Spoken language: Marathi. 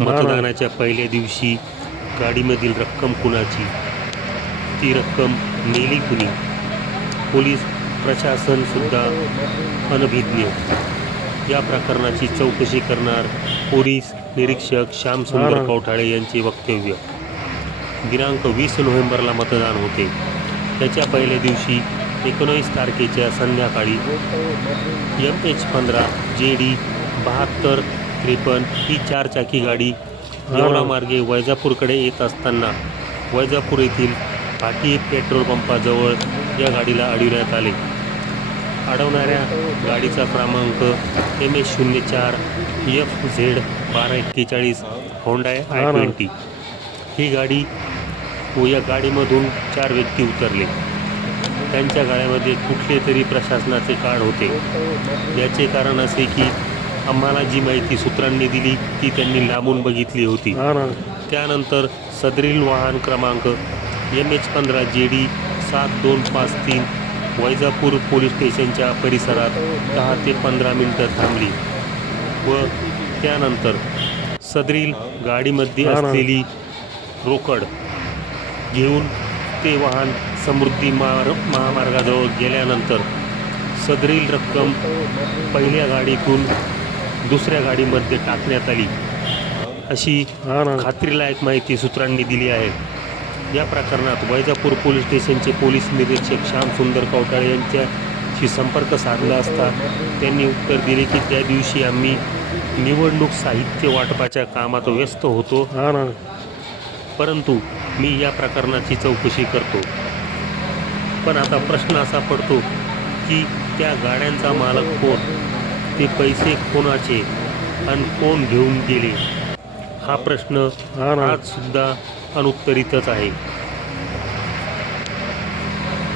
मतदानाच्या पहिल्या दिवशी गाडीमधील रक्कम कुणाची? ती रक्कम नेली कुणी? पोलीस प्रशासन सुद्धा अनभिज्ञ. या प्रकरणाची चौकशी करणार पोलीस निरीक्षक श्यामसुंदर. कौठाळे यांचे वक्तव्य. दिनांक वीस नोव्हेंबरला मतदान होते. त्याच्या पहिल्या दिवशी एकोणीस तारखेच्या संध्याकाळी एम एच पंधरा जे डी बहात्तर त्रेपन्न ही चारचाकी गाडी येवलामार्गे वैजापूरकडे येत असताना वैजापूर येथील पाटी पेट्रोल पंपाजवळ या गाडीला अडविण्यात आले. अडवणाऱ्या गाडीचा क्रमांक एम एच शून्य चार एफ झेड बारा एक्केचाळीस होंडाय आय ट्वेंटी. ही गाडी व या गाडीमधून चार व्यक्ती उतरले. त्यांच्या गाड्यामध्ये कुठले तरी प्रशासनाचे कार्ड होते. याचे कारण असे की आम्हाला जी माहिती सूत्रांनी दिली ती त्यांनी लांबून बघितली होती त्यानंतर सदरील वाहन क्रमांक एम एच पंधरा जे डी सात दोन पाच तीन वैजापूर पोलीस स्टेशनच्या परिसरात दहा ते पंधरा मिनटं थांबली व त्यानंतर सदरील गाडीमध्ये. असलेली रोकड घेऊन ते वाहन समृद्धी मार महामार्गाजवळ गेल्यानंतर सदरील रक्कम पहिल्या गाडीतून दुसऱ्या गाडीमध्ये टाकण्यात आली. अशी खात्रीलायक माहिती सूत्रांनी दिली आहे. या प्रकरणात वैजापूर पोलीस स्टेशनचे पोलीस निरीक्षक श्याम सुंदर कवटाळे यांच्याशी संपर्क साधला असता त्यांनी उत्तर दिले की त्या दिवशी आम्ही निवडणूक साहित्य वाटपाच्या कामात व्यस्त होतो. परंतु मी या प्रकरणाची चौकशी करतो. पण आता प्रश्न असा पडतो की त्या गाड्यांचा मालक कोण? ते पैसे कोणाचे आणि कोण घेऊन गेले? हा प्रश्न आजसुद्धा अनुत्तरितच आहे.